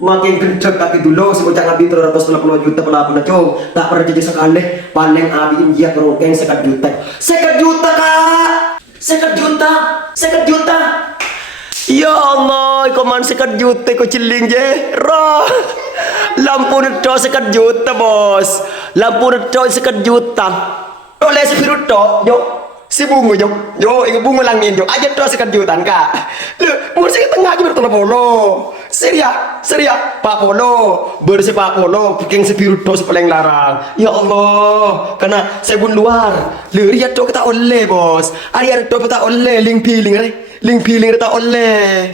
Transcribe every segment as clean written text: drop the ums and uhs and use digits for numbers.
Makin kenceng kaki dulu si bocah ngabi 350 juta pelabun cung. Tak pernah jadi sekali paling abiin dia kerongkeng 1 juta. 1 juta kak. 1 juta. 1 juta. Ya Allah, koman 1 juta ko ciling je. Roh. Lampu neto 1 juta bos. Lampu neto 1 juta. Oleh spirit to, yo. Si bunga yo ingat bunga langin yo aja tuh 1 jutaan kak lu musik tengah aja bertolak polo seria Pak Polo bersih Pak Polo bikin sebiru dos paling larang ya Allah karena saya bun luar lu lihat tuh kita oleh bos ada tuh kita oleh link piling kita oleh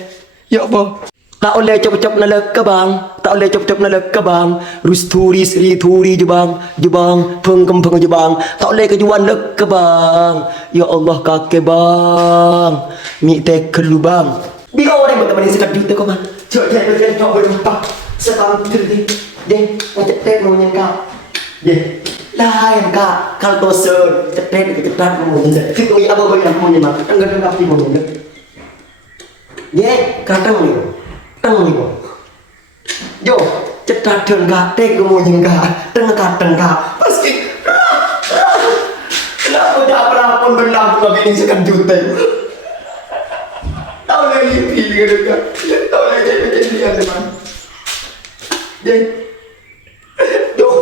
ya Allah tak oleh cop-cop nalek ke bang tak oleh cop-cop nalek ke bang rusturi sri turi jebang pengkem jebang tak oleh kejuan lek ke bang ya Allah kakek bang mi tek kelu bang biar orang berteman 1 juta kau bang coba berempat setahun terdi deh ngajak tek mau nyangka deh lain kak kalau toser cetek keketan mau nyangka itu ya apa bagi mau nyangka enggak kaki mau nyangka deh kadang nih yo cetak dan katek ngomongin kak tengah kak pasti kenapa udah pelapon berlaku kami ini 1 juta tahu lagi pilih kan tahu lagi dia teman jadi tuh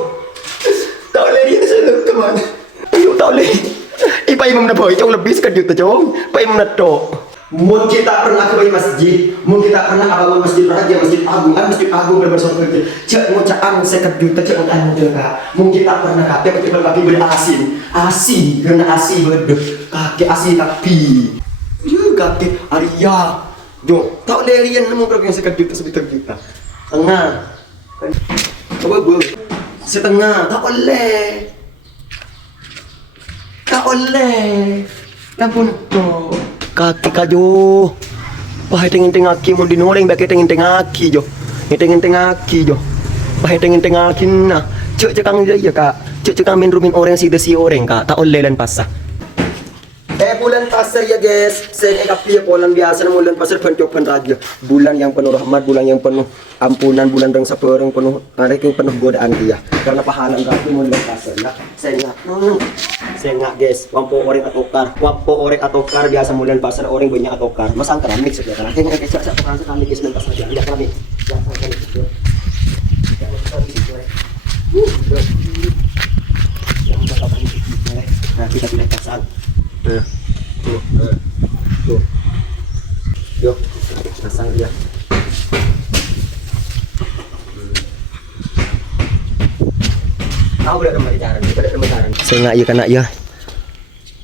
tahu lagi itu teman ayo tahu lagi ipa imam nak boy jauh lebih 1 juta jauh ipa imam nak mun kita pernah ke masjid, mun kita pernah bangun masjid raja, masjid agung berbesar kerja. Cek ngucaan 1 juta cek ngucaan kak. Mun kita pernah kate pakai kaki berasin, kena asi berdeh, kaki asi tapi, kaki Arya, jo, tak lerian nemu berapa yang 1 juta 1 juta, tengah, coba gue, setengah, tak oleh, ampun tuh. Kaki kajo bahaya tengin aki mau dinoreng bakai tengin aki jo bahaya tengin aki nah cek cekang dia ya kak cek cekang min orang si desi orang kak tak oleh dan pasar bulan pasar ya guys saya kapi bulan biasa bulan pasar pencopan raja bulan yang penuh rahmat bulan yang penuh ampunan bulan reng sapereng penuh penuh godaan dia karena pahala kapi bulan pasar ya saya nggak guys wampo orang atokar biasa bulan pasar orang banyak atokar masang keramik saja kan kayak saya tukang sekali guys dan pasar aja tidak keramik nah kita pilih pasang tuh yuk pasang dia tahu udah kemarin saya nggak iya kena ya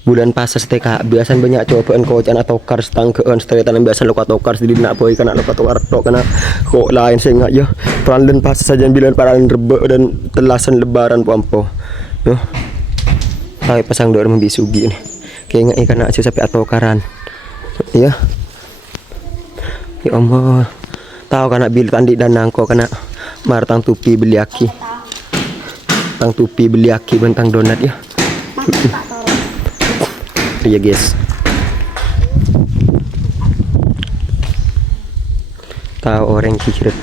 bulan pasar seteka biasanya banyak cobaan kocan atau kar stangkean setelah tanam biasa lo atau kar di nak boy kena lo atau arto kena kok lain saya nggak ya peran dan pasar saja bilan paran rebe dan telasan lebaran pampo yo tapi pasang dua orang bisugi nih kayak nggak ikan aja sampai atau karan ya ya Allah tahu kena bil tandi dan nangko kena martang tupi beli aki bentang donat ya iya guys tahu orang kicret